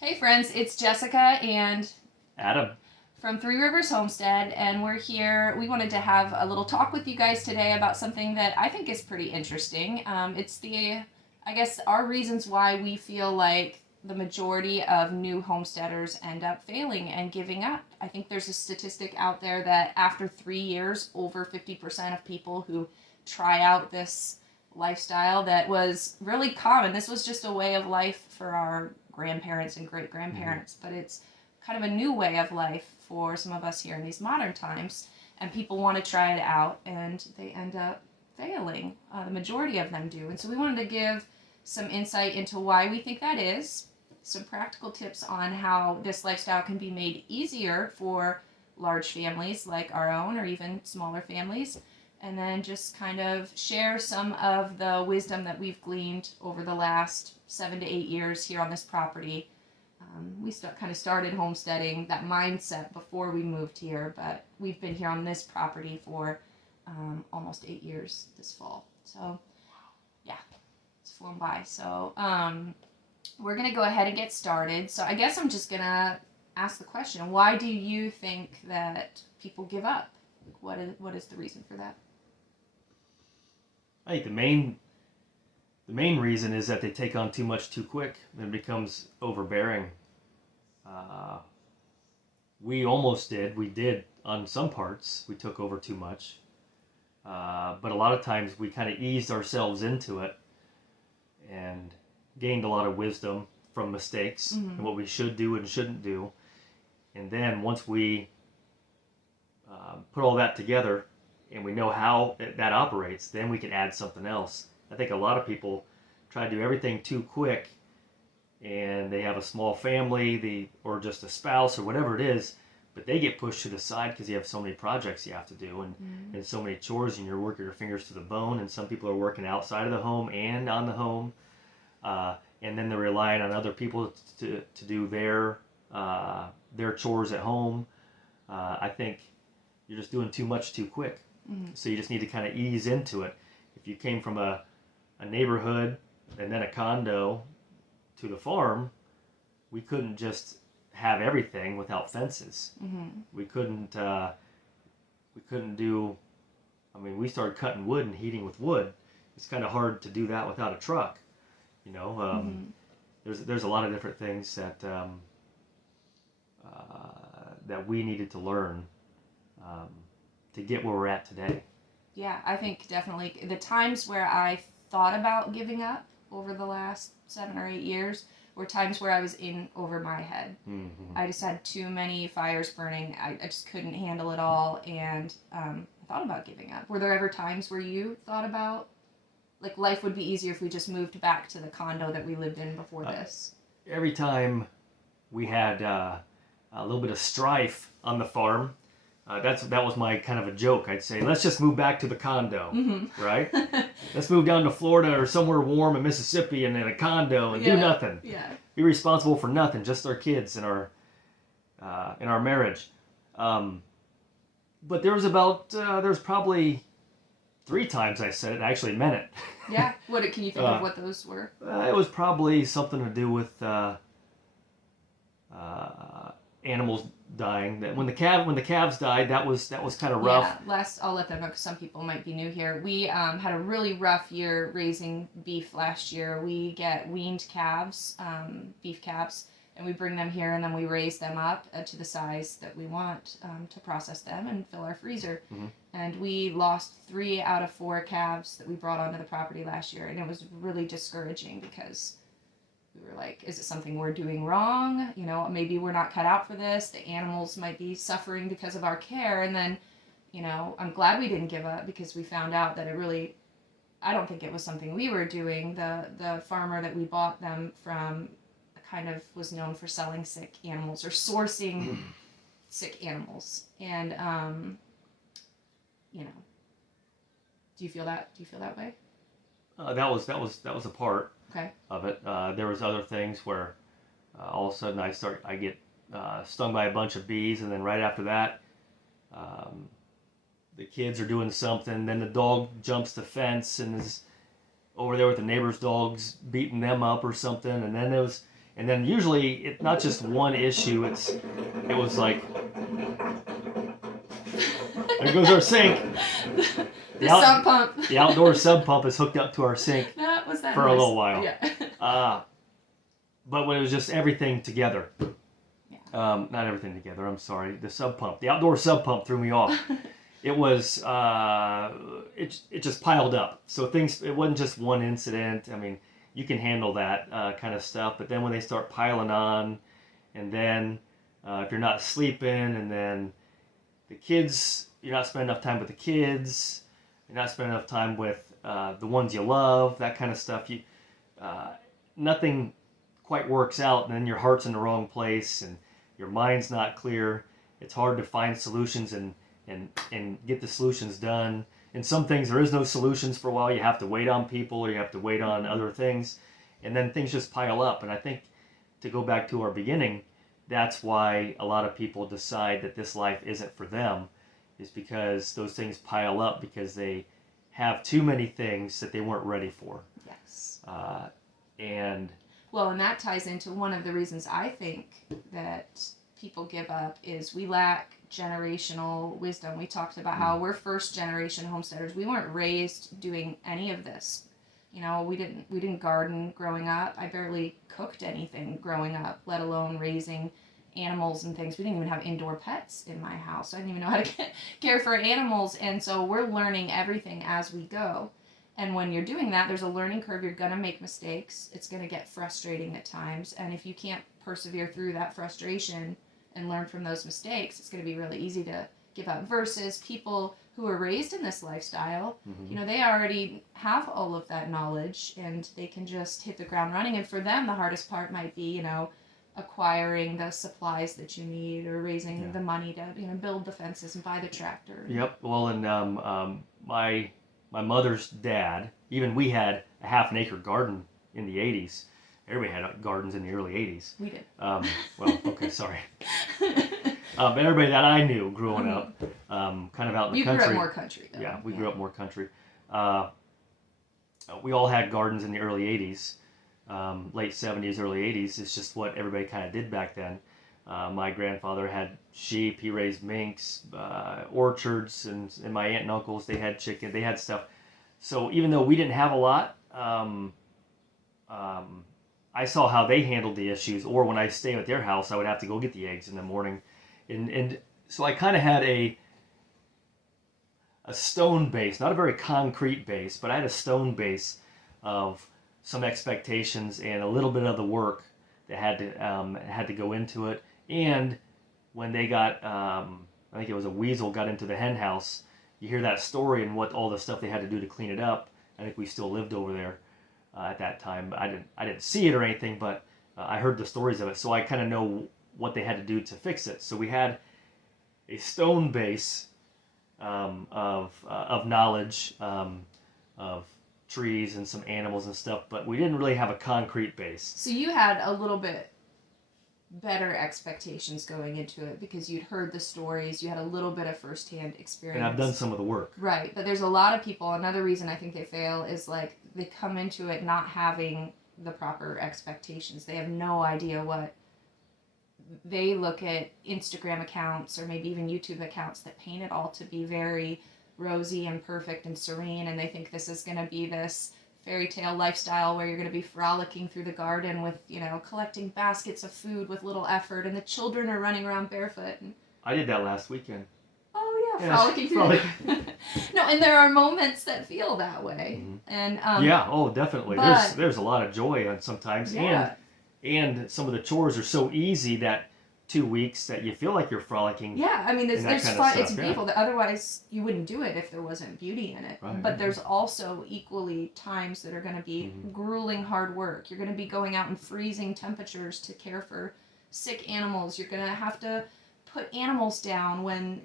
Hey friends, it's Jessica and Adam. from Three Rivers Homestead, and we're here. We wanted to have a little talk with you guys today about something that I think is pretty interesting. I guess, our reasons why we feel like the majority of new homesteaders end up failing and giving up. I think there's a statistic out there that after 3 years, over 50% of people who try out this lifestyle that was really common. This was just a way of life for our grandparents and great grandparents, but it's kind of a new way of life for some of us here in these modern times. And people want to try it out and they end up failing. The majority of them do. And so we wanted to give some insight into why we think that is, some practical tips on how this lifestyle can be made easier for large families like our own or even smaller families, and then just kind of share some of the wisdom that we've gleaned over the last 7 to 8 years here on this property. Kind of started homesteading, that mindset, before we moved here, but we've been here on this property for almost 8 years this fall. So, yeah, it's flown by. So, we're going to go ahead and get started. So, I guess I'm just going to ask the question, why do you think that people give up? What is the reason for that? I think the main reason is that they take on too much too quick and it becomes overbearing. Uh, we did on some parts. We took over too much, but a lot of times we kind of eased ourselves into it and gained a lot of wisdom from mistakes and what we should do and shouldn't do. And then once we put all that together and we know how that operates, then we can add something else. I think a lot of people try to do everything too quick, and they have a small family, or just a spouse or whatever it is, but they get pushed to the side because you have so many projects you have to do and so many chores, and you're working your fingers to the bone. And some people are working outside of the home and on the home, and then they're relying on other people to do their chores at home. I think you're just doing too much too quick. So you just need to kind of ease into it. If you came from a neighborhood and then a condo to the farm, we couldn't just have everything without fences. We couldn't do. I mean, we started cutting wood and heating with wood. It's kind of hard to do that without a truck. You know, there's a lot of different things that we needed to learn to get where we're at today. Yeah, I think definitely the times where I thought about giving up over the last 7 or 8 years were times where I was in over my head. I just had too many fires burning. I just couldn't handle it all, and I thought about giving up. Were there ever times where you thought about, like, life would be easier if we just moved back to the condo that we lived in before this? Every time we had a little bit of strife on the farm, that was my kind of a joke. I'd say, let's just move back to the condo, right? Let's move down to Florida or somewhere warm in Mississippi and in a condo and do nothing. Yeah. Be responsible for nothing, just our kids and our marriage. But there was probably 3 times I said it and I actually meant it. Yeah. Can you think of what those were? It was probably something to do with animals dying. That when the calves died, that was kind of rough. Yeah, I'll let them know because some people might be new here. We had a really rough year raising beef last year. We get weaned calves, beef calves, and we bring them here, and then we raise them up to the size that we want to process them and fill our freezer. And we lost 3 out of 4 calves that we brought onto the property last year, and it was really discouraging because we were like, is it something we're doing wrong? You know, maybe we're not cut out for this. The animals might be suffering because of our care. And then, I'm glad we didn't give up because we found out that I don't think it was something we were doing. The farmer that we bought them from kind of was known for selling sick animals or sourcing sick animals. And, do you feel that way? That was a part Okay. of it. There was other things where all of a sudden I get stung by a bunch of bees, and then right after that, the kids are doing something. Then the dog jumps the fence and is over there with the neighbor's dogs beating them up or something. And then And then usually it's not just one issue. It was like, there goes our sink. The sump pump. The outdoor sub pump is hooked up to our sink That was that for noise. a little while. Yeah. But when it was just everything together. Yeah. Not everything together, I'm sorry. The sub pump. The outdoor sub pump threw me off. It was, it just piled up. So it wasn't just one incident. I mean, you can handle that kind of stuff. But then when they start piling on, and then if you're not sleeping, and then the kids, you're not spending enough time with the kids, you're not spending enough time with the ones you love, that kind of stuff. Nothing quite works out, and then your heart's in the wrong place, and your mind's not clear. It's hard to find solutions and get the solutions done. In some things, there is no solutions for a while. You have to wait on people, or you have to wait on other things, and then things just pile up. And I think, to go back to our beginning, that's why a lot of people decide that this life isn't for them, is because those things pile up because they have too many things that they weren't ready for. Yes. And that ties into one of the reasons I think that people give up is we lack generational wisdom. We talked about how we're first generation homesteaders. We weren't raised doing any of this. We didn't garden growing up. I barely cooked anything growing up, let alone raising animals and things. We didn't even have indoor pets in my house. I didn't even know how to care for animals. And so we're learning everything as we go. And when you're doing that, there's a learning curve. You're going to make mistakes. It's going to get frustrating at times. And if you can't persevere through that frustration and learn from those mistakes, it's going to be really easy to give up. Versus people who are raised in this lifestyle, they already have all of that knowledge and they can just hit the ground running. And for them, the hardest part might be, acquiring the supplies that you need, or raising the money to, build the fences and buy the tractor. Yep. Well, and my mother's dad, even we had a half an acre garden in the 80s. Everybody had gardens in the early 80s. We did. Well, okay, sorry. But everybody that I knew growing up, kind of out in the country. You grew up more country, though. Yeah, we grew up more country. We all had gardens in the early 80s, late 70s, early 80s. It's just what everybody kind of did back then. My grandfather had sheep, he raised minks, orchards, and my aunt and uncles, they had chicken, they had stuff. So even though we didn't have a lot, I saw how they handled the issues, or when I stayed at their house, I would have to go get the eggs in the morning. And so I kind of had a stone base, not a very concrete base, but I had a stone base of some expectations and a little bit of the work that had to go into it. And when they got, I think it was a weasel got into the hen house, you hear that story and what all the stuff they had to do to clean it up. I think we still lived over there at that time. I didn't see it or anything, but I heard the stories of it, so I kind of know what they had to do to fix it. So we had a stone base of knowledge of trees and some animals and stuff, but we didn't really have a concrete base. So you had a little bit better expectations going into it because you'd heard the stories, you had a little bit of firsthand experience. And I've done some of the work. Right, but there's a lot of people, another reason I think they fail is like they come into it not having the proper expectations. They have no idea what they look at Instagram accounts or maybe even YouTube accounts that paint it all to be very rosy and perfect and serene, and they think this is going to be this fairy tale lifestyle where you're going to be frolicking through the garden with, collecting baskets of food with little effort, and the children are running around barefoot. And I did that last weekend. Oh yeah, frolicking through. No, and there are moments that feel that way, and definitely. But, there's a lot of joy on sometimes, yeah. and some of the chores are so easy that 2 weeks that you feel like you're frolicking. Yeah, I mean, there's fun. It's beautiful. Yeah. Otherwise, you wouldn't do it if there wasn't beauty in it. Right. But there's also equally times that are going to be grueling hard work. You're going to be going out in freezing temperatures to care for sick animals. You're going to have to put animals down when,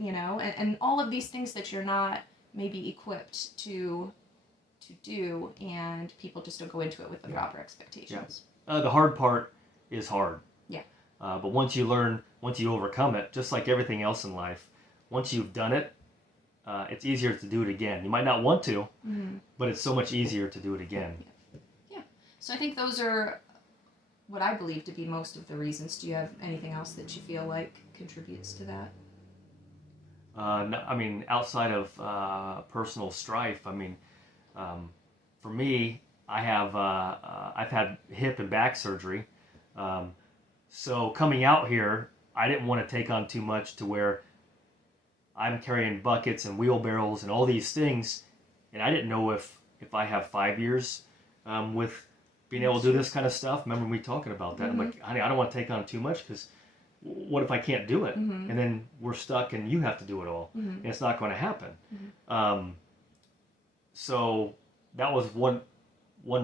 and all of these things that you're not maybe equipped to do, and people just don't go into it with the proper expectations. Yeah. The hard part is hard. Yeah. But once you overcome it, just like everything else in life, once you've done it, it's easier to do it again. You might not want to, but it's so much easier to do it again. Yeah. So I think those are what I believe to be most of the reasons. Do you have anything else that you feel like contributes to that? No, I mean, outside of personal strife, I mean, for me, I've had hip and back surgery. Um, so coming out here, I didn't want to take on too much to where I'm carrying buckets and wheelbarrows and all these things, and I didn't know if I have 5 years with being able to do this kind of stuff. Remember me talking about that? Mm-hmm. I'm like, honey, I don't want to take on too much because what if I can't do it? Mm-hmm. And then we're stuck and you have to do it all. Mm-hmm. And it's not going to happen. Mm-hmm. So that was one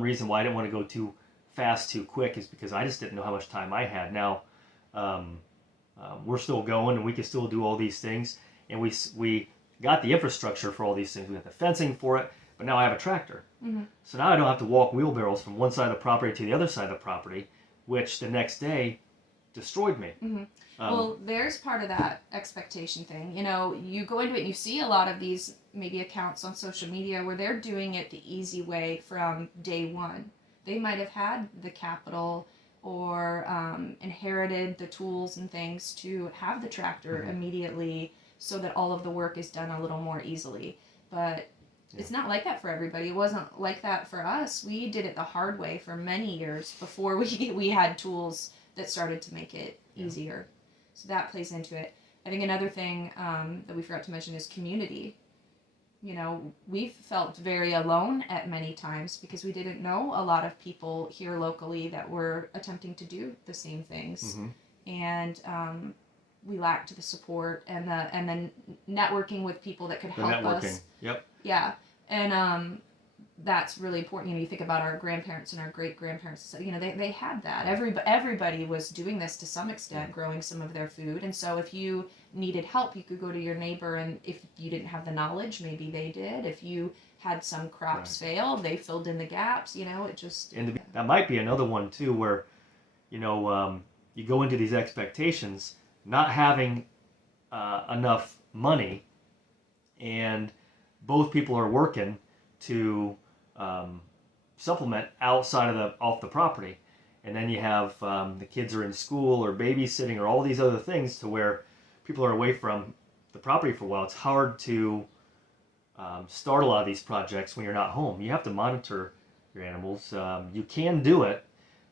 reason why I didn't want to go too fast, too quick, is because I just didn't know how much time I had. Now um, we're still going and we can still do all these things. And we got the infrastructure for all these things. We got the fencing for it, but now I have a tractor. Mm-hmm. So now I don't have to walk wheelbarrows from one side of the property to the other side of the property, which the next day destroyed me. Mm-hmm. Well, there's part of that expectation thing. You know, you go into it and you see a lot of these maybe accounts on social media where they're doing it the easy way from day one. They might have had the capital or inherited the tools and things to have the tractor Mm-hmm. immediately so that all of the work is done a little more easily. But it's not like that for everybody. It wasn't like that for us. We did it the hard way for many years before we had tools that started to make it easier. So that plays into it. I think another thing that we forgot to mention is community. You know, we felt very alone at many times because we didn't know a lot of people here locally that were attempting to do the same things. Mm-hmm. And we lacked the support and the networking with people that could help us. Yep. Yeah. And that's really important. You know, you think about our grandparents and our great grandparents. So, you know, they had that. Everybody was doing this to some extent, growing some of their food. And so, if you needed help, you could go to your neighbor, and if you didn't have the knowledge, maybe they did. If you had some crops fail, they filled in the gaps. You know, it just And that might be another one too, where you know you go into these expectations not having enough money, and both people are working to supplement outside of off the property, and then you have the kids are in school or babysitting or all these other things to where people are away from the property for a while. It's hard to start a lot of these projects when you're not home. You have to monitor your animals. You can do it,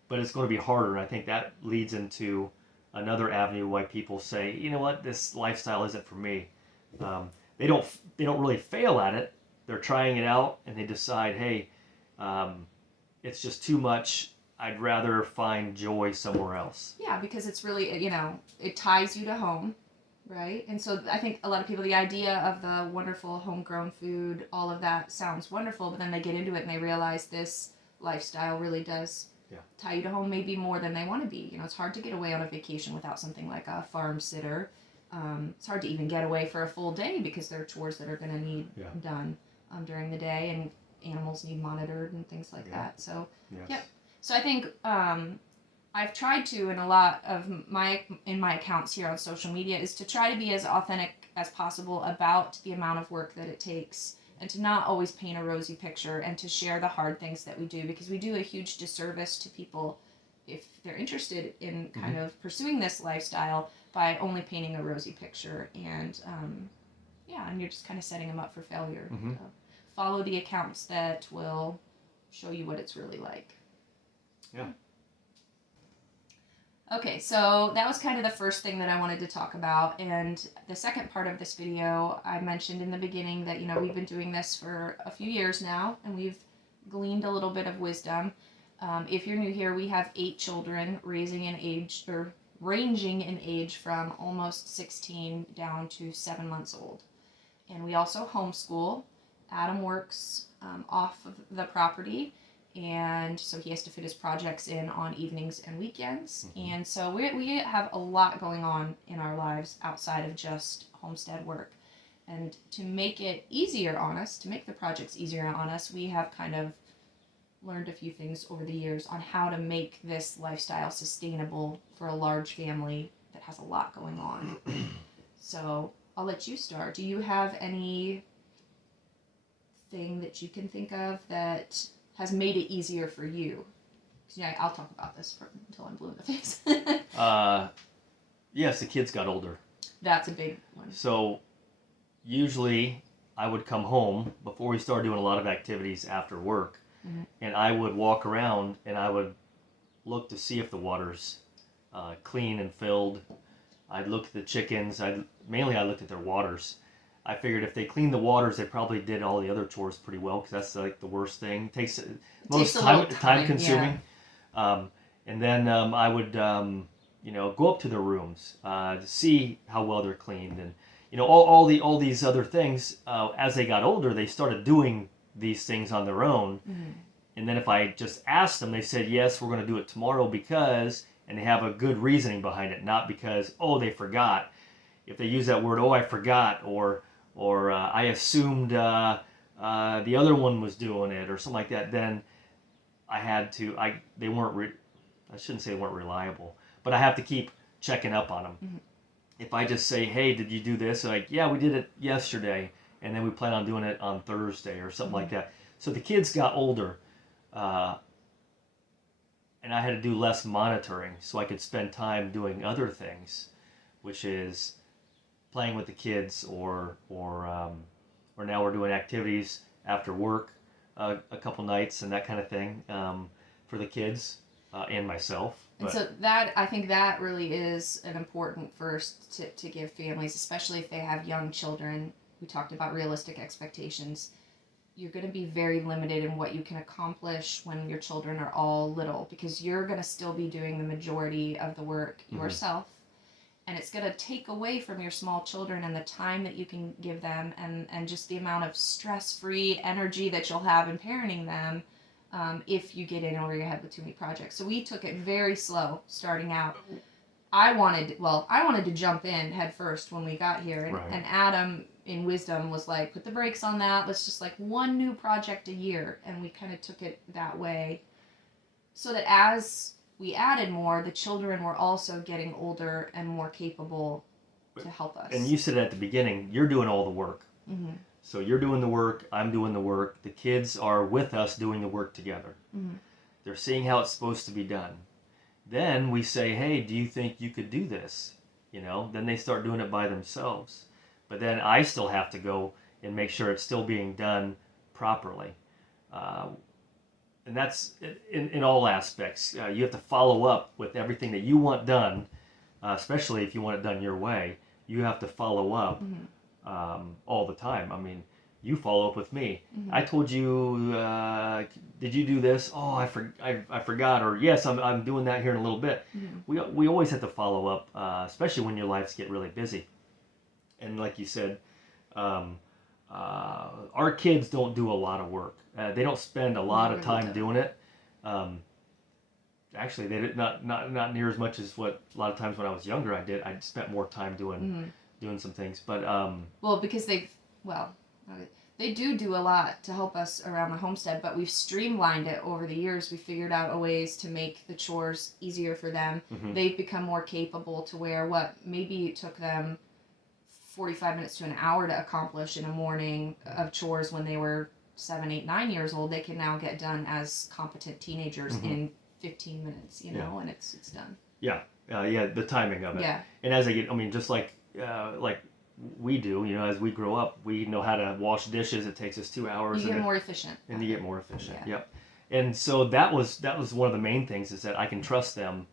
but it's going to be harder. And I think that leads into another avenue why people say, you know what, this lifestyle isn't for me. They don't really fail at it. They're trying it out and they decide, hey, it's just too much. I'd rather find joy somewhere else. Yeah, because it's really, you know, it ties you to home, right? And so I think a lot of people, the idea of the wonderful homegrown food, all of that sounds wonderful, but then they get into it and they realize this lifestyle really does tie you to home maybe more than they want to be. You know, it's hard to get away on a vacation without something like a farm sitter. It's hard to even get away for a full day because there are chores that are going to need done during the day, and animals need monitored and things like that. So, yep. So I think I've tried to, in a lot of my accounts here on social media, is to try to be as authentic as possible about the amount of work that it takes, and to not always paint a rosy picture, and to share the hard things that we do, because we do a huge disservice to people if they're interested in kind of pursuing this lifestyle by only painting a rosy picture, and and you're just kind of setting them up for failure. So follow the accounts that will show you what it's really like. Yeah. Okay, so that was kind of the first thing that I wanted to talk about, and the second part of this video, I mentioned in the beginning that, you know, we've been doing this for a few years now, and we've gleaned a little bit of wisdom. If you're new here, we have 8 children ranging in age from almost 16 down to 7 months old. And we also homeschool. Adam works off of the property, and so he has to fit his projects in on evenings and weekends. And so we have a lot going on in our lives outside of just homestead work. And to make it easier on us, to make the projects easier on us, we have kind of learned a few things over the years on how to make this lifestyle sustainable for a large family that has a lot going on. So I'll let you start. Do you have any thing that you can think of that has made it easier for you? Yeah, I'll talk about this until I'm blue in the face. Yes, the kids got older. That's a big one. So usually I would come home before we started doing a lot of activities after work, and I would walk around and I would look to see if the water's clean and filled. I'd look at the chickens. I looked at their waters. I figured if they cleaned the waters, they probably did all the other chores pretty well, because that's like the worst thing. It takes most time consuming. Yeah. And then I would go up to their rooms to see how well they're cleaned, and all these other things. As they got older, they started doing these things on their own. And then if I just asked them, they said, yes, we're going to do it tomorrow because, and they have a good reasoning behind it, not because, oh, they forgot. If they use that word, oh, I forgot, or I assumed the other one was doing it, or something like that, then I had to, I shouldn't say they weren't reliable, but I have to keep checking up on them. If I just say, hey, did you do this? Like, yeah, we did it yesterday, and then we plan on doing it on Thursday, or something like that. So the kids got older, and I had to do less monitoring, so I could spend time doing other things, which is playing with the kids, or now we're doing activities after work a couple nights and that kind of thing for the kids and myself. And so that, I think that really is an important first tip to give families, especially if they have young children. We talked about realistic expectations. You're going to be very limited in what you can accomplish when your children are all little, because you're going to still be doing the majority of the work yourself. And it's going to take away from your small children and the time that you can give them, and just the amount of stress-free energy that you'll have in parenting them if you get in over your head with too many projects. So we took it very slow starting out. I wanted to jump in head first when we got here. And Adam, in wisdom, was like, put the brakes on that. Let's just like one new project a year. And we kind of took it that way. So that as we added more, the children were also getting older and more capable to help us. And you said at the beginning, you're doing all the work. So you're doing the work, I'm doing the work. The kids are with us doing the work together. They're seeing how it's supposed to be done. Then we say, hey, do you think you could do this? Then they start doing it by themselves. But then I still have to go and make sure it's still being done properly. And that's in all aspects. You have to follow up with everything that you want done, especially if you want it done your way. You have to follow up all the time. I mean, you follow up with me. I told you, did you do this? Oh, I forgot. Or yes, I'm doing that here in a little bit. We always have to follow up, especially when your lives get really busy. And like you said, our kids don't do a lot of work. They don't spend a lot of time doing it. Actually, they did not near as much as what a lot of times when I was younger I did. I spent more time doing some things. But because they do a lot to help us around the homestead, but we've streamlined it over the years. We figured out ways to make the chores easier for them. They've become more capable to where maybe it took them 45 minutes to an hour to accomplish in a morning of chores when they were 7, 8, 9 years old, they can now get done as competent teenagers in 15 minutes, and it's done. Yeah, the timing of it. Yeah. And as they get, just like we do, as we grow up, we know how to wash dishes. It takes us 2 hours. You get more efficient. And you get more efficient. Yeah. Yep. And so that was one of the main things, is that I can trust them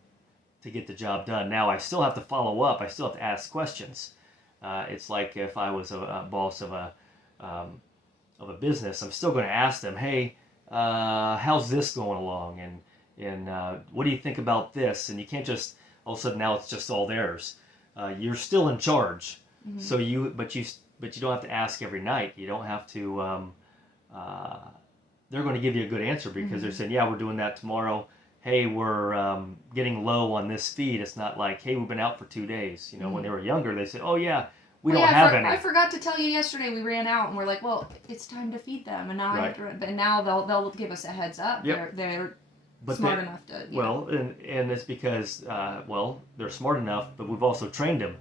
to get the job done. Now I still have to follow up. I still have to ask questions. It's like if I was a boss of a business, I'm still going to ask them, hey, how's this going along, and what do you think about this? And you can't just all of a sudden now it's just all theirs. You're still in charge, so but you don't have to ask every night. You don't have to. They're going to give you a good answer because they're saying, yeah, we're doing that tomorrow. Hey, we're getting low on this feed. It's not like, hey, we've been out for 2 days. When they were younger, they said, oh yeah, we don't have any. I forgot to tell you yesterday we ran out, and we're like, well, it's time to feed them, and now I have to. But now they'll give us a heads up. Yep. They're smart enough to. And it's because they're smart enough, but we've also trained them.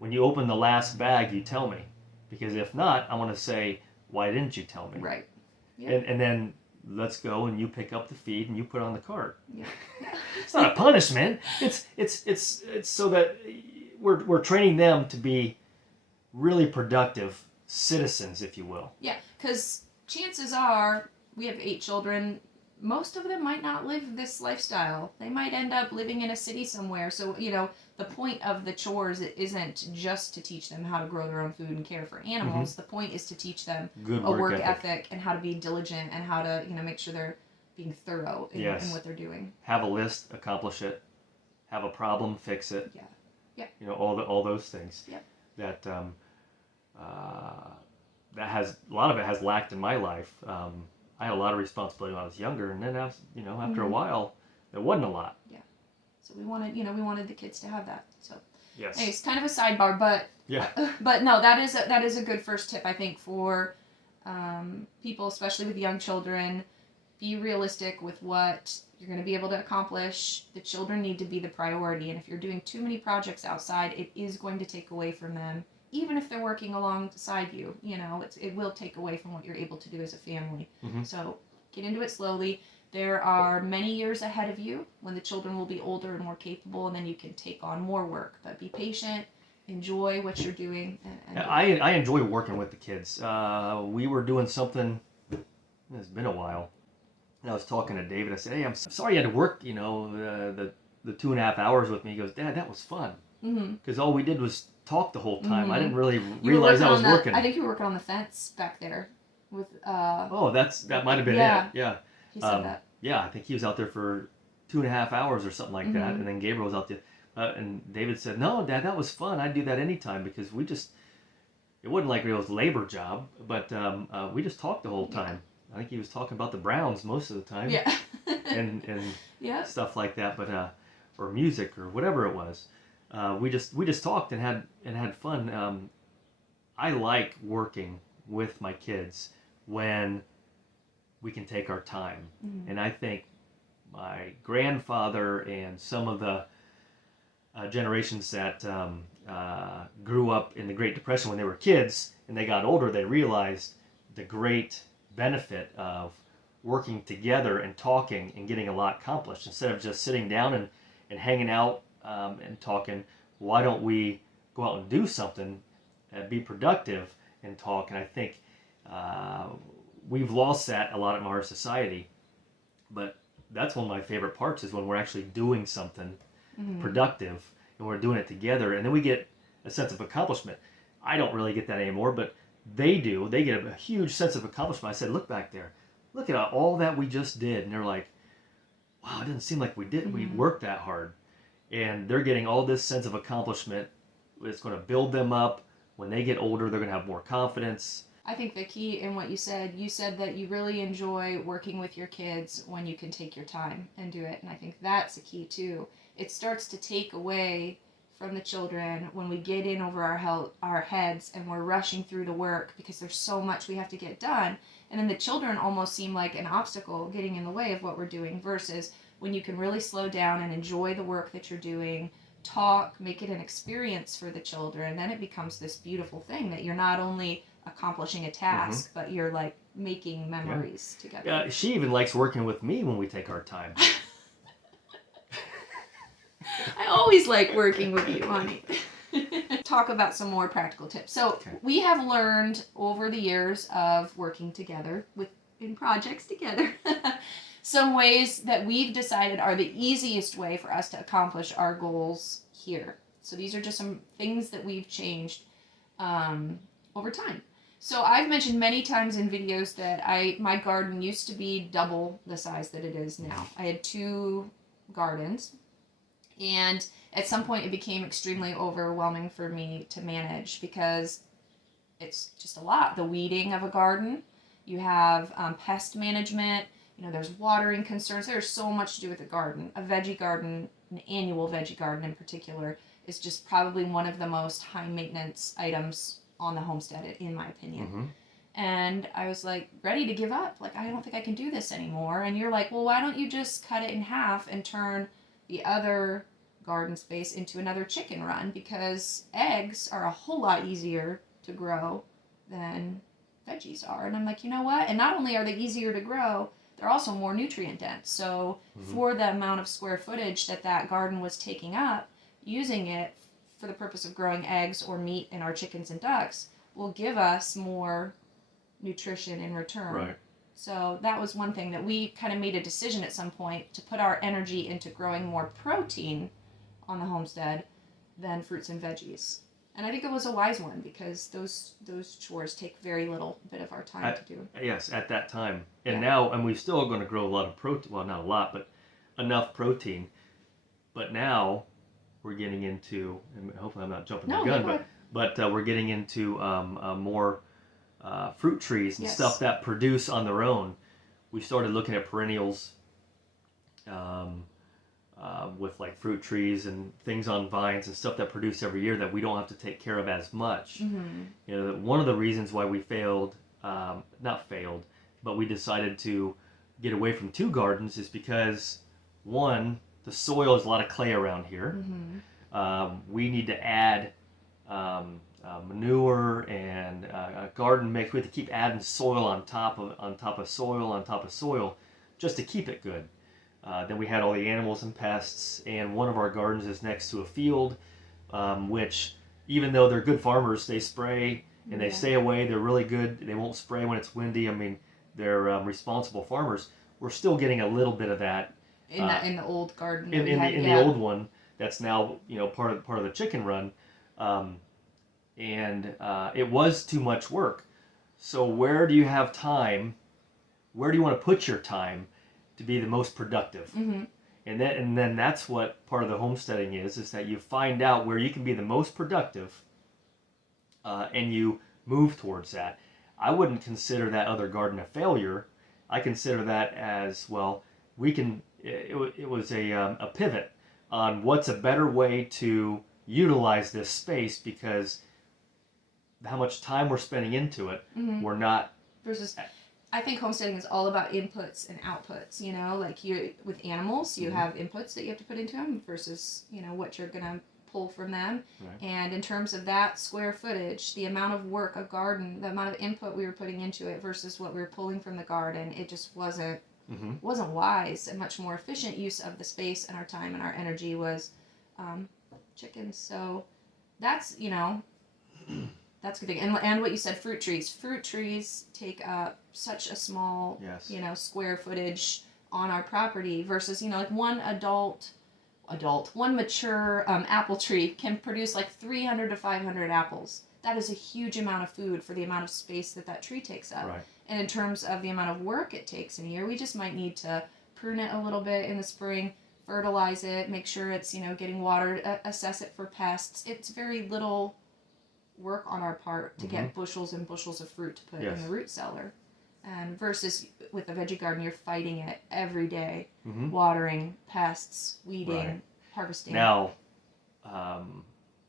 When you open the last bag, you tell me, because if not, I want to say, why didn't you tell me? Right. Yeah. And then let's go and you pick up the feed and you put it on the cart. Yeah. It's not a punishment. It's so that we're training them to be really productive citizens, if you will. Yeah, because chances are we have 8 children. Most of them might not live this lifestyle. They might end up living in a city somewhere. So, the point of the chores isn't just to teach them how to grow their own food and care for animals. The point is to teach them Good a work ethic and how to be diligent and how to, make sure they're being thorough in what they're doing. Have a list, accomplish it. Have a problem, fix it. Yeah. All those things. Yep. That that has a lot of it has lacked in my life. I had a lot of responsibility when I was younger, and then after a while, there wasn't a lot. Yeah. So we wanted the kids to have that. So yes, it's kind of a sidebar, but but no, that is a good first tip, I think, for people, especially with young children. Be realistic with what you're going to be able to accomplish. The children need to be the priority, and if you're doing too many projects outside, it is going to take away from them. Even if they're working alongside you, it will take away from what you're able to do as a family. So get into it slowly. There are many years ahead of you when the children will be older and more capable, and then you can take on more work. But be patient, enjoy what you're doing. I enjoy working with the kids. We were doing something, it's been a while, and I was talking to David. I said, hey, I'm sorry you had to work, the 2.5 hours with me. He goes, Dad, that was fun. Because all we did was talk the whole time. I didn't really realize I was working. I think you were working on the fence back there with oh, that might have been it. Yeah. He said that. Yeah, I think he was out there for 2.5 hours or something like that, and then Gabriel was out there. And David said, no, Dad, that was fun. I'd do that anytime because it wasn't like it was a labor job, but we just talked the whole time. I think he was talking about the Browns most of the time. Yeah. and stuff like that, but or music or whatever it was. We just talked and had fun. I like working with my kids when we can take our time, and I think my grandfather and some of the generations that grew up in the Great Depression when they were kids and they got older, they realized the great benefit of working together and talking and getting a lot accomplished instead of just sitting down and hanging out and talking. Why don't we go out and do something, be productive and talk? And I think we've lost that a lot in our society, but that's one of my favorite parts is when we're actually doing something productive and we're doing it together, and then we get a sense of accomplishment. I don't really get that anymore, but they do. They get a huge sense of accomplishment. I said, look back there. Look at all that we just did. And they're like, wow, it didn't seem like we did. We worked that hard. And they're getting all this sense of accomplishment. It's going to build them up. When they get older, they're going to have more confidence. I think the key in what you said that you really enjoy working with your kids when you can take your time and do it. And I think that's the key too. It starts to take away from the children when we get in over our heads and we're rushing through the work because there's so much we have to get done. And then the children almost seem like an obstacle getting in the way of what we're doing versus when you can really slow down and enjoy the work that you're doing, talk, make it an experience for the children, then it becomes this beautiful thing that you're not only accomplishing a task, but you're like making memories together. Yeah, she even likes working with me when we take our time. I always like working with you, honey. Talk about some more practical tips. So we have learned over the years of working together in projects together some ways that we've decided are the easiest way for us to accomplish our goals here. So these are just some things that we've changed over time. So I've mentioned many times in videos that my garden used to be double the size that it is now. I had 2 gardens, and at some point it became extremely overwhelming for me to manage because it's just a lot. The weeding of a garden, you have pest management, there's watering concerns. There's so much to do with a garden. A veggie garden, an annual veggie garden in particular, is just probably one of the most high maintenance items on the homestead, in my opinion. And I was like ready to give up. Like, I don't think I can do this anymore. And you're like, well, why don't you just cut it in half and turn the other garden space into another chicken run? Because eggs are a whole lot easier to grow than veggies are. And I'm like, you know what? And not only are they easier to grow, they're also more nutrient dense. So for the amount of square footage that that garden was taking up, using it for the purpose of growing eggs or meat in our chickens and ducks will give us more nutrition in return. Right. So that was one thing that we kind of made a decision at some point to put our energy into growing more protein on the homestead than fruits and veggies. And I think it was a wise one because those chores take very little bit of our time to do. Yes, at that time. And Yeah. now, and we're still going to grow a lot of protein. Well, not a lot, but enough protein. But now we're getting into, and hopefully I'm not jumping the gun, but we're getting into more fruit trees and Yes. stuff that produce on their own. We started looking at perennials with like fruit trees and things on vines and stuff that produce every year that we don't have to take care of as much. Mm-hmm. You know, one of the reasons why we not failed, but we decided to get away from 2 gardens is because, one, the soil is a lot of clay around here. Mm-hmm. We need to add manure and a garden mix. We have to keep adding soil on top of soil just to keep it good. Then we had all the animals and pests, and one of our gardens is next to a field, which, even though they're good farmers, they spray and they stay away. They're really good. They won't spray when it's windy. I mean, they're responsible farmers. We're still getting a little bit of that in the old garden. In the old one that's now part of the chicken run, and it was too much work. So where do you have time? Where do you want to put your time to be the most productive? Mm-hmm. And then that's what part of the homesteading is that you find out where you can be the most productive, and you move towards that. I wouldn't consider that other garden a failure. I consider that as, well, it was a pivot on what's a better way to utilize this space, because how much time we're spending into it, we're not. Versus, I think homesteading is all about inputs and outputs. Like with animals, you have inputs that you have to put into them versus what you're gonna pull from them. Right. And in terms of that square footage, the amount of work a garden, the amount of input we were putting into it versus what we were pulling from the garden, it just wasn't wise. A much more efficient use of the space and our time and our energy was chickens. So that's that's a good thing. And what you said, fruit trees take up such a small square footage on our property versus like one one mature apple tree can produce like 300 to 500 apples. That is a huge amount of food for the amount of space that tree takes up. Right. And in terms of the amount of work it takes in a year, we just might need to prune it a little bit in the spring, fertilize it, make sure it's getting watered, assess it for pests. It's very little work on our part to get bushels and bushels of fruit to put in the root cellar. And versus with a veggie garden, you're fighting it every day, watering, pests, weeding, harvesting. Now,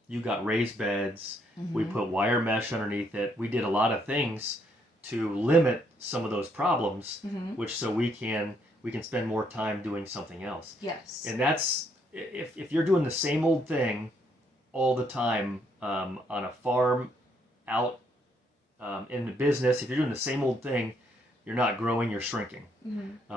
you got raised beds. We put wire mesh underneath it. We did a lot of things to limit some of those problems, which so we can spend more time doing something else. Yes. And that's, if you're doing the same old thing all the time on a farm, out in the business, if you're doing the same old thing, you're not growing, you're shrinking.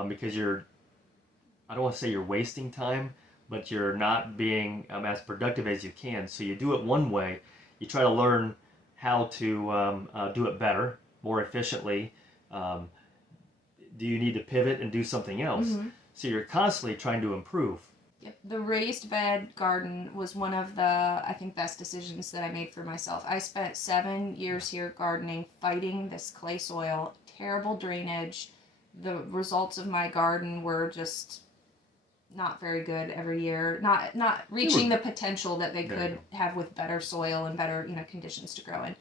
Because I don't want to say you're wasting time, but you're not being as productive as you can. So you do it one way, you try to learn how to do it better, more efficiently. Do you need to pivot and do something else? So you're constantly trying to improve. Yep. The raised bed garden was one of the, I think, best decisions that I made for myself. I spent 7 years here gardening, fighting this clay soil, terrible drainage. The results of my garden were just not very good every year. Not reaching the potential that they could have with better soil and better, conditions to grow in.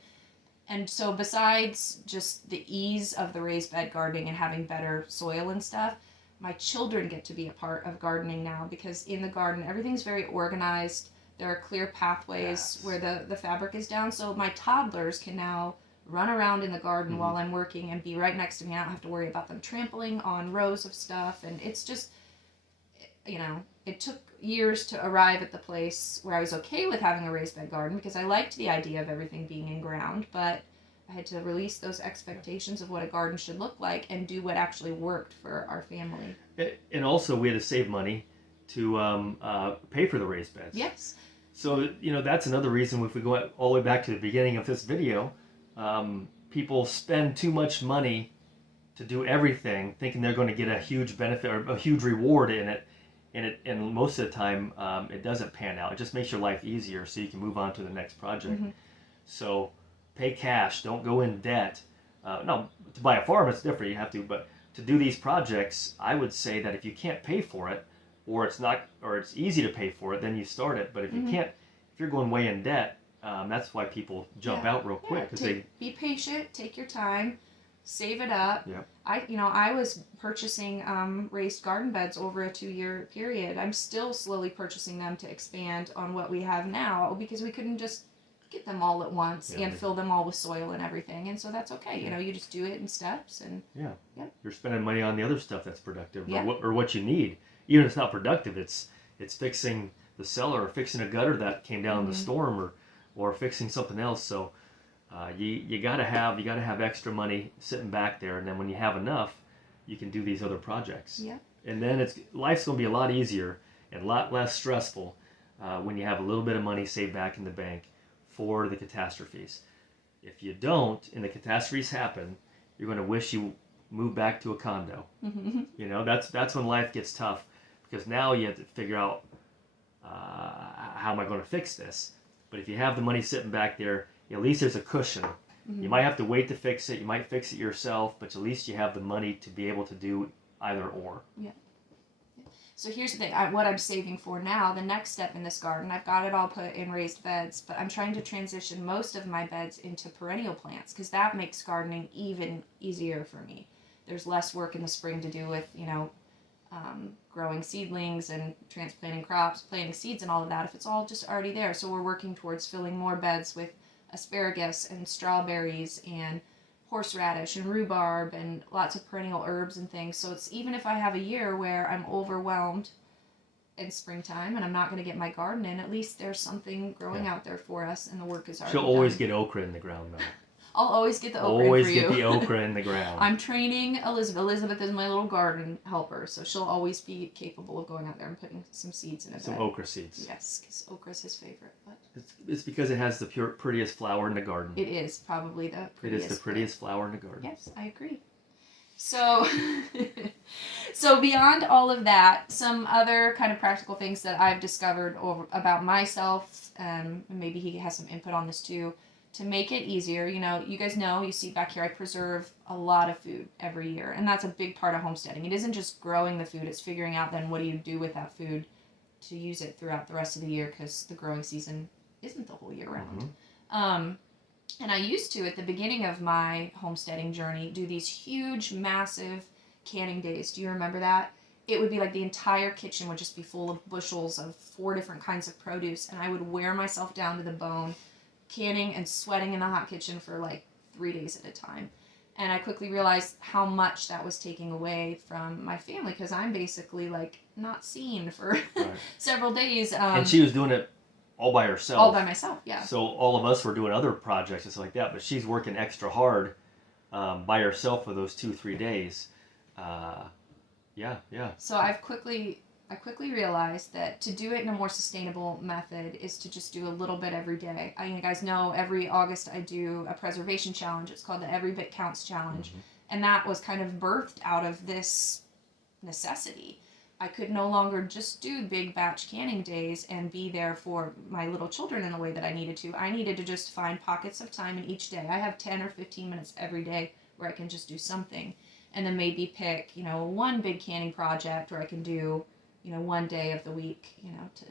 And so besides just the ease of the raised bed gardening and having better soil and stuff, my children get to be a part of gardening now because in the garden, everything's very organized. There are clear pathways where the fabric is down. So my toddlers can now run around in the garden while I'm working and be right next to me. I don't have to worry about them trampling on rows of stuff. And it's just, it took years to arrive at the place where I was okay with having a raised bed garden because I liked the idea of everything being in ground. But I had to release those expectations of what a garden should look like and do what actually worked for our family. And also, we had to save money to pay for the raised beds. Yes. So, that's another reason if we go all the way back to the beginning of this video, people spend too much money to do everything, thinking they're going to get a huge benefit or a huge reward in it. And most of the time, it doesn't pan out. It just makes your life easier so you can move on to the next project. Mm-hmm. So pay cash. Don't go in debt. No, to buy a farm, it's different. You have to. But to do these projects, I would say that if you can't pay for it, or it's easy to pay for it, then you start it. But if you can't, if you're going way in debt, that's why people jump out real quick. Be patient. Take your time. Save it up. Yeah. I was purchasing raised garden beds over a 2-year period. I'm still slowly purchasing them to expand on what we have now because we couldn't just get them all at once and fill them all with soil and everything. And so that's okay. You just do it in steps and you're spending money on the other stuff that's productive or what you need. Even if it's not productive, it's fixing the cellar or fixing a gutter that came down in the storm or fixing something else. So you gotta have extra money sitting back there, and then when you have enough, you can do these other projects. Yeah. And then life's gonna be a lot easier and a lot less stressful when you have a little bit of money saved back in the bank for the catastrophes. If you don't, and the catastrophes happen, you're gonna wish you moved back to a condo. Mm-hmm. That's when life gets tough, because now you have to figure out how am I going to fix this. But if you have the money sitting back there, at least there's a cushion. You might have to wait to fix it. You might fix it yourself, but at least you have the money to be able to do either or. Yeah. So here's the thing. What I'm saving for now, the next step in this garden, I've got it all put in raised beds, but I'm trying to transition most of my beds into perennial plants because that makes gardening even easier for me. There's less work in the spring to do with, growing seedlings and transplanting crops, planting seeds and all of that if it's all just already there. So we're working towards filling more beds with asparagus and strawberries and horseradish and rhubarb and lots of perennial herbs and things. So it's even if I have a year where I'm overwhelmed in springtime and I'm not going to get my garden in, at least there's something growing out there for us and the work is already She'll always done. get okra in the ground though. I'll always get the okra Always for you. get the okra in the ground. I'm training Elizabeth. Elizabeth is my little garden helper, so she'll always be capable of going out there and putting some seeds in a bed. Some okra seeds. Yes, because okra's his favorite. But it's because it has the prettiest flower in the garden. it is probably the prettiest. It is the prettiest flower in the garden. Yes, I agree. So, so beyond all of that, some other kind of practical things that I've discovered about myself, and maybe he has some input on this too, to make it easier. You guys know, you see back here, I preserve a lot of food every year, and that's a big part of homesteading. It isn't just growing the food, it's figuring out then what do you do with that food to use it throughout the rest of the year, because the growing season isn't the whole year round. And I used to, at the beginning of my homesteading journey, do these huge, massive canning days. Do you remember that? It would be like the entire kitchen would just be full of bushels of 4 different kinds of produce, and I would wear myself down to the bone, canning and sweating in the hot kitchen for like 3 days at a time. And I quickly realized how much that was taking away from my family, because I'm basically like not seen for several days. And she was doing it all by herself. All by myself, yeah. So all of us were doing other projects and stuff like that, but she's working extra hard by herself for those 2-3 days. Yeah. So I quickly realized that to do it in a more sustainable method is to just do a little bit every day. You guys know every August I do a preservation challenge. It's called the Every Bit Counts Challenge. And that was kind of birthed out of this necessity. I could no longer just do big batch canning days and be there for my little children in the way that I needed to. I needed to just find pockets of time in each day. I have 10 or 15 minutes every day where I can just do something. And then maybe pick, one big canning project where I can do one day of the week,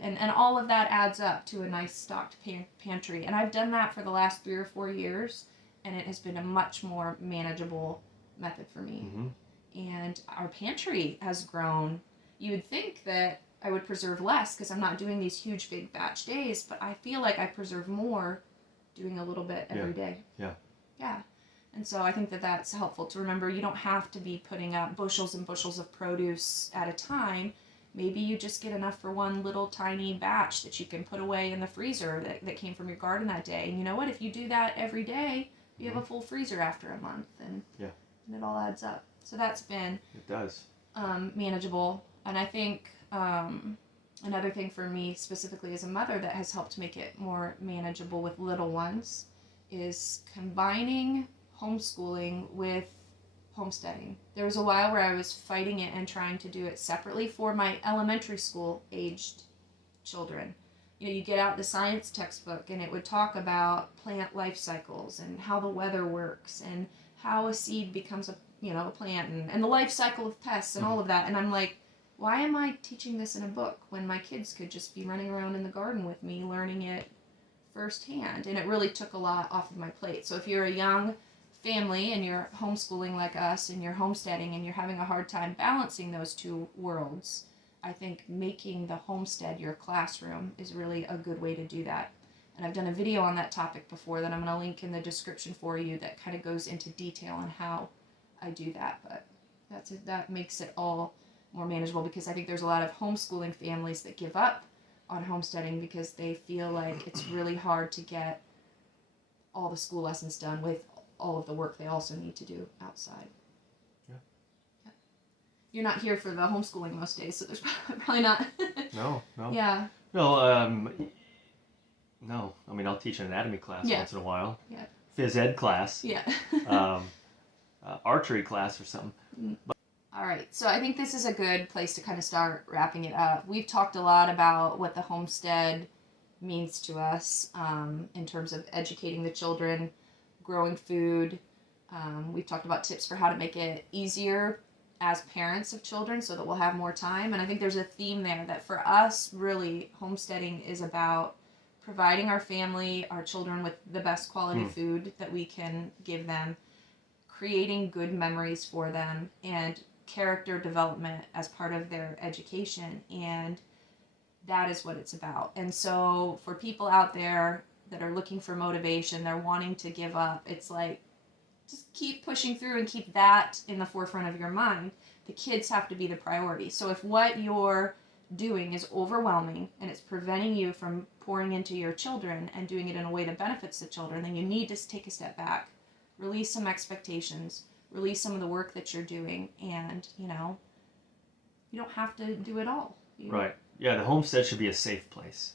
and all of that adds up to a nice stocked pantry. And I've done that for the last 3 or 4 years, and it has been a much more manageable method for me. And our pantry has grown. You would think that I would preserve less because I'm not doing these huge big batch days, but I feel like I preserve more doing a little bit every day. Yeah. And so I think that that's helpful to remember. You don't have to be putting up bushels and bushels of produce at a time. Maybe you just get enough for one little tiny batch that you can put away in the freezer that came from your garden that day. And you know what? If you do that every day, You have a full freezer after a month, and it all adds up. So that's been it does manageable. And I think another thing for me specifically as a mother that has helped make it more manageable with little ones is combining homeschooling with homesteading. There was a while where I was fighting it and trying to do it separately for my elementary school aged children. You know, you get out the science textbook and it would talk about plant life cycles and how the weather works and how a seed becomes a plant and the life cycle of pests and all of that. And I'm like, why am I teaching this in a book when my kids could just be running around in the garden with me learning it firsthand? And it really took a lot off of my plate. So if you're a young family and you're homeschooling like us and you're homesteading and you're having a hard time balancing those two worlds, I think making the homestead your classroom is really a good way to do that. And I've done a video on that topic before that I'm going to link in the description for you that kind of goes into detail on how I do that. But that makes it all more manageable, because I think there's a lot of homeschooling families that give up on homesteading because they feel like it's really hard to get all the school lessons done with all of the work they also need to do outside. Yeah. You're not here for the homeschooling most days, so there's probably not. No. Yeah. No, no. I mean, I'll teach an anatomy class once in a while. Yeah. Phys ed class. Yeah. Archery class or something. All right, so I think this is a good place to kind of start wrapping it up. We've talked a lot about what the homestead means to us in terms of educating the children, growing food. We've talked about tips for how to make it easier as parents of children so that we'll have more time. And I think there's a theme there that for us, really, homesteading is about providing our family, our children with the best quality food that we can give them, creating good memories for them, and character development as part of their education. And that is what it's about. And so for people out there that are looking for motivation, they're wanting to give up, it's like, just keep pushing through and keep that in the forefront of your mind. The kids have to be the priority. So if what you're doing is overwhelming and it's preventing you from pouring into your children and doing it in a way that benefits the children, then you need to take a step back, release some expectations, release some of the work that you're doing, and you don't have to do it all. Right. Yeah, the homestead should be a safe place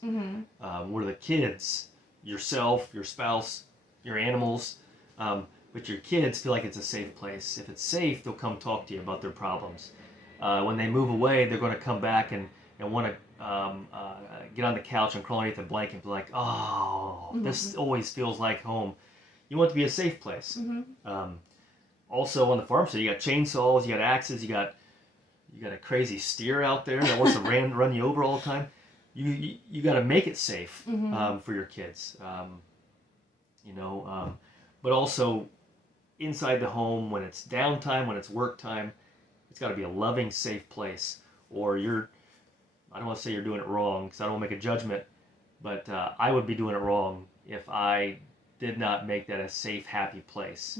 where the kids, yourself, your spouse, your animals, but your kids feel like it's a safe place. If it's safe, they'll come talk to you about their problems. When they move away, they're going to come back and want to get on the couch and crawl underneath the blanket and be like, oh, this always feels like home. You want it to be a safe place. Also on the farm, so you got chainsaws, you got axes, you got a crazy steer out there that wants to run you over all the time. You got to make it safe for your kids. But also inside the home, when it's downtime, when it's work time, it's got to be a loving, safe place. Or I don't want to say you're doing it wrong, because I don't want to make a judgment, but I would be doing it wrong if I did not make that a safe, happy place.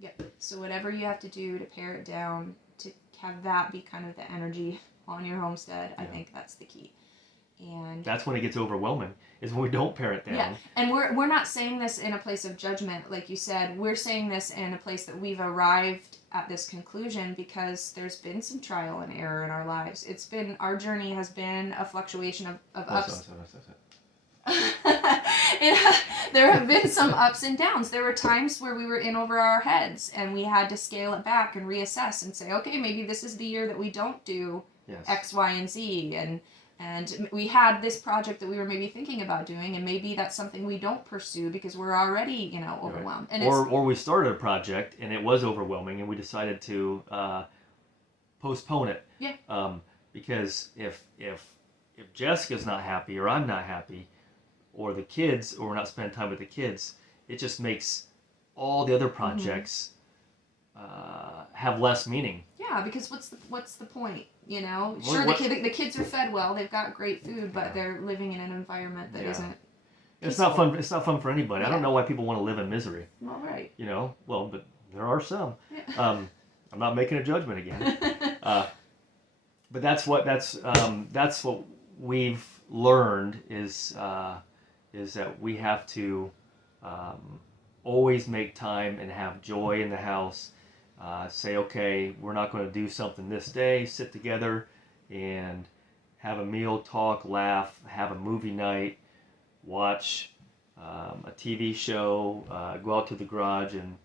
Yep. So whatever you have to do to pare it down, to have that be kind of the energy on your homestead, I think that's the key. And that's when it gets overwhelming, is when we don't pare it down. Yeah, and we're not saying this in a place of judgment, like you said. We're saying this in a place that we've arrived at this conclusion because there's been some trial and error in our lives. Our journey has been a fluctuation of ups. There have been some ups and downs. There were times where we were in over our heads and we had to scale it back and reassess and say, okay, maybe this is the year that we don't do X, Y, and Z. And we had this project that we were maybe thinking about doing, and maybe that's something we don't pursue because we're already, overwhelmed. Right. Or we started a project and it was overwhelming and we decided to postpone it. Yeah. Because if Jessica's not happy or I'm not happy, or the kids, or we're not spending time with the kids, it just makes all the other projects have less meaning. Yeah, because what's the point? Sure, the kids are fed well, they've got great food, but they're living in an environment that isn't. It's not fun. It's not fun for anybody. I don't know why people want to live in misery. All right. Well, but there are some. Yeah. I'm not making a judgment again. But that's what we've learned is that we have to always make time and have joy in the house. Say, okay, we're not going to do something this day. Sit together and have a meal, talk, laugh, have a movie night, watch a TV show, go out to the garage and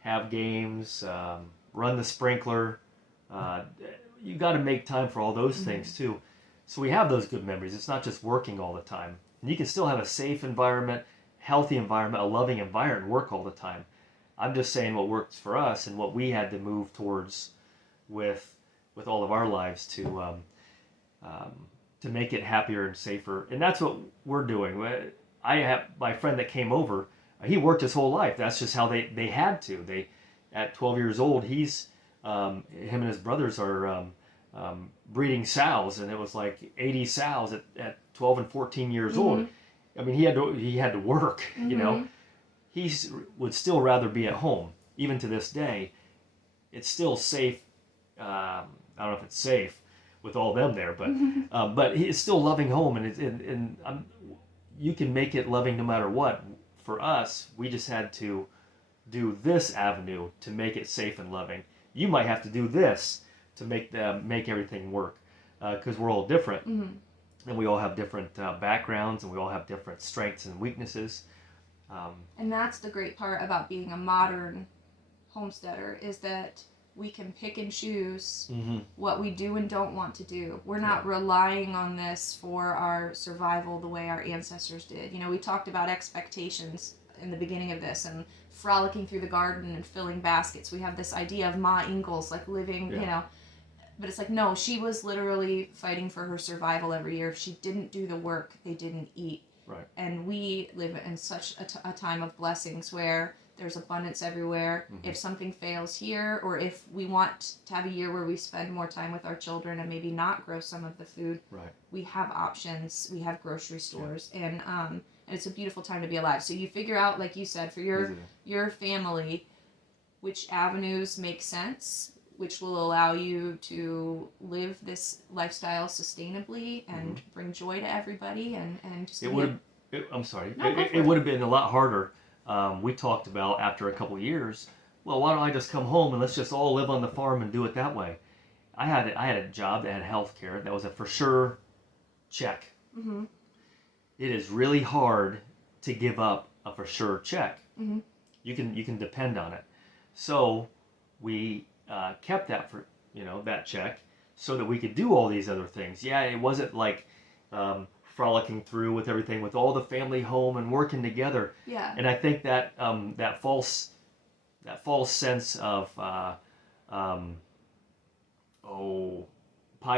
have games, run the sprinkler. Uh, you got to make time for all those things too. So we have those good memories. It's not just working all the time. And you can still have a safe environment, healthy environment, a loving environment, and work all the time. I'm just saying what works for us and what we had to move towards with all of our lives to make it happier and safer. And that's what we're doing. I have my friend that came over. He worked his whole life. That's just how they had to. They at 12 years old, him and his brothers are breeding sows, and it was like 80 sows at 12 and 14 years old. I mean, he had to work. You know, he would still rather be at home. Even to this day, it's still safe. I don't know if it's safe with all them there, but he's still loving home, and you can make it loving no matter what. For us, we just had to do this avenue to make it safe and loving. You might have to do this to make everything work, because we're all different, and we all have different backgrounds, and we all have different strengths and weaknesses. And that's the great part about being a modern homesteader, is that we can pick and choose what we do and don't want to do. We're not relying on this for our survival the way our ancestors did. You know, we talked about expectations in the beginning of this, and frolicking through the garden and filling baskets. We have this idea of Ma Ingalls, like living, you know, but it's like, no, she was literally fighting for her survival every year. If she didn't do the work, they didn't eat. Right. And we live in such a time of blessings where there's abundance everywhere. If something fails here, or if we want to have a year where we spend more time with our children and maybe not grow some of the food, we have options. We have grocery stores, and it's a beautiful time to be alive. So you figure out, like you said, for your family, which avenues make sense, which will allow you to live this lifestyle sustainably and bring joy to everybody, and just I'm sorry. No, it would have been a lot harder. We talked about after a couple of years, well, why don't I just come home and let's just all live on the farm and do it that way? I had a job that had health care. That was a for sure check. It is really hard to give up a for sure check. You can depend on it. So we kept that for that check so that we could do all these other things. Yeah, it wasn't like frolicking through with everything with all the family home and working together. Yeah. And I think that that false sense of pie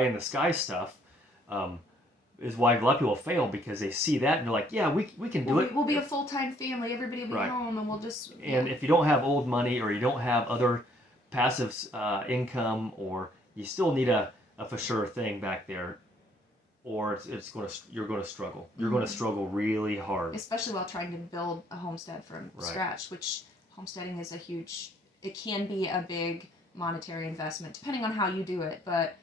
in the sky stuff is why a lot of people fail, because they see that and they're like, yeah, we can do it. We'll be a full-time family. Everybody will be home, and we'll just... And if you don't have old money, or you don't have other passive income, or you still need a for sure thing back there, or you're going to struggle. You're going to struggle really hard. Especially while trying to build a homestead from scratch, which homesteading is it can be a big monetary investment, depending on how you do it, but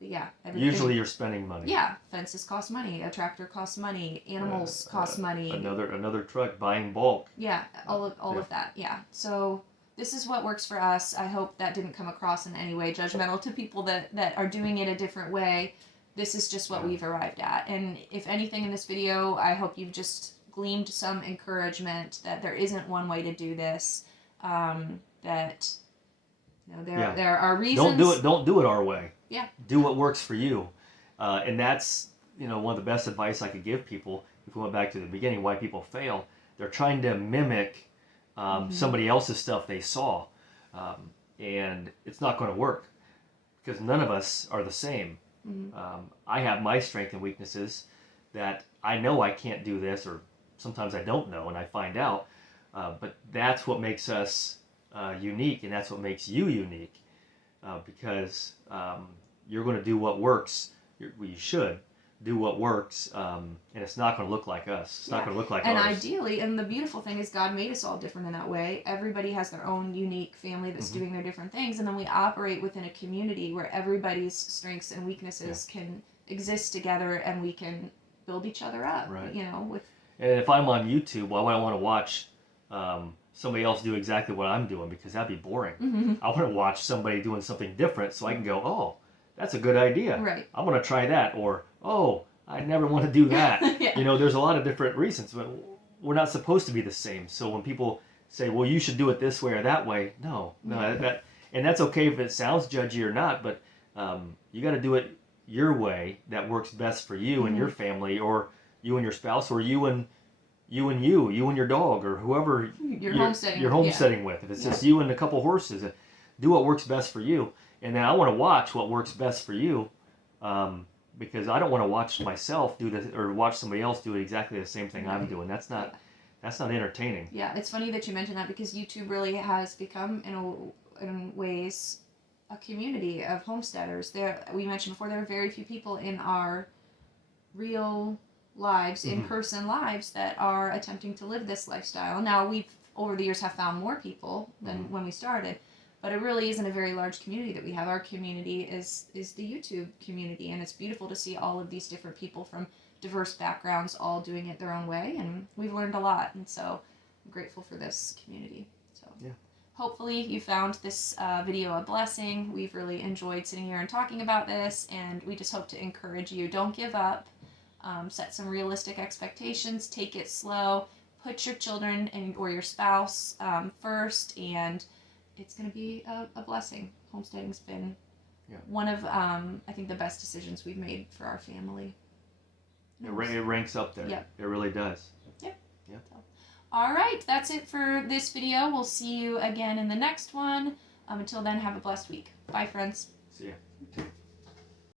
yeah. Usually you're spending money. Yeah, fences cost money, a tractor costs money, animals cost money. Another truck, buying bulk. Yeah, all of that, yeah. So this is what works for us. I hope that didn't come across in any way judgmental to people that are doing it a different way. This is just what we've arrived at. And if anything in this video, I hope you've just gleaned some encouragement that there isn't one way to do this. That there are reasons. Don't do it our way. Yeah. Do what works for you. And that's one of the best advice I could give people. If we went back to the beginning, why people fail, they're trying to mimic somebody else's stuff they saw, and it's not going to work, because none of us are the same. I have my strengths and weaknesses that I know I can't do this, or sometimes I don't know and I find out, but that's what makes us unique, and that's what makes you unique, because you're going to do what works. You should do what works, and it's not going to look like us. It's not going to look like ours. And ideally, and the beautiful thing is God made us all different in that way. Everybody has their own unique family that's doing their different things, and then we operate within a community where everybody's strengths and weaknesses can exist together, and we can build each other up. Right. And if I'm on YouTube, why would I want to watch somebody else do exactly what I'm doing, because that'd be boring. Mm-hmm. I want to watch somebody doing something different so I can go, oh, that's a good idea. Right. I want to try that. Or, oh, I never want to do that. Yeah. You know, there's a lot of different reasons, but we're not supposed to be the same. So when people say, well, you should do it this way or that way, no, and that's okay if it sounds judgy or not, but you got to do it your way that works best for you and your family, or you and your spouse, or you and you and your dog, or whoever You're homesteading. You're homesteading with. If it's just you and a couple horses, do what works best for you. And then I want to watch what works best for you, because I don't want to watch myself do this or watch somebody else do exactly the same thing I'm doing. That's not entertaining. Yeah, it's funny that you mentioned that, because YouTube really has become, in ways, a community of homesteaders. We mentioned before, there are very few people in our real lives, in-person lives, that are attempting to live this lifestyle. Now, we've, over the years, have found more people than when we started, but it really isn't a very large community that we have. Our community is the YouTube community, and it's beautiful to see all of these different people from diverse backgrounds all doing it their own way, and we've learned a lot, and so I'm grateful for this community. So yeah. Hopefully you found this video a blessing. We've really enjoyed sitting here and talking about this, and we just hope to encourage you. Don't give up. Set some realistic expectations. Take it slow. Put your children or your spouse first, and it's going to be a blessing. Homesteading's been one of, I think, the best decisions we've made for our family. It ranks up there. Yep. It really does. Yep. Yep. So, all right, that's it for this video. We'll see you again in the next one. Until then, have a blessed week. Bye, friends. See ya.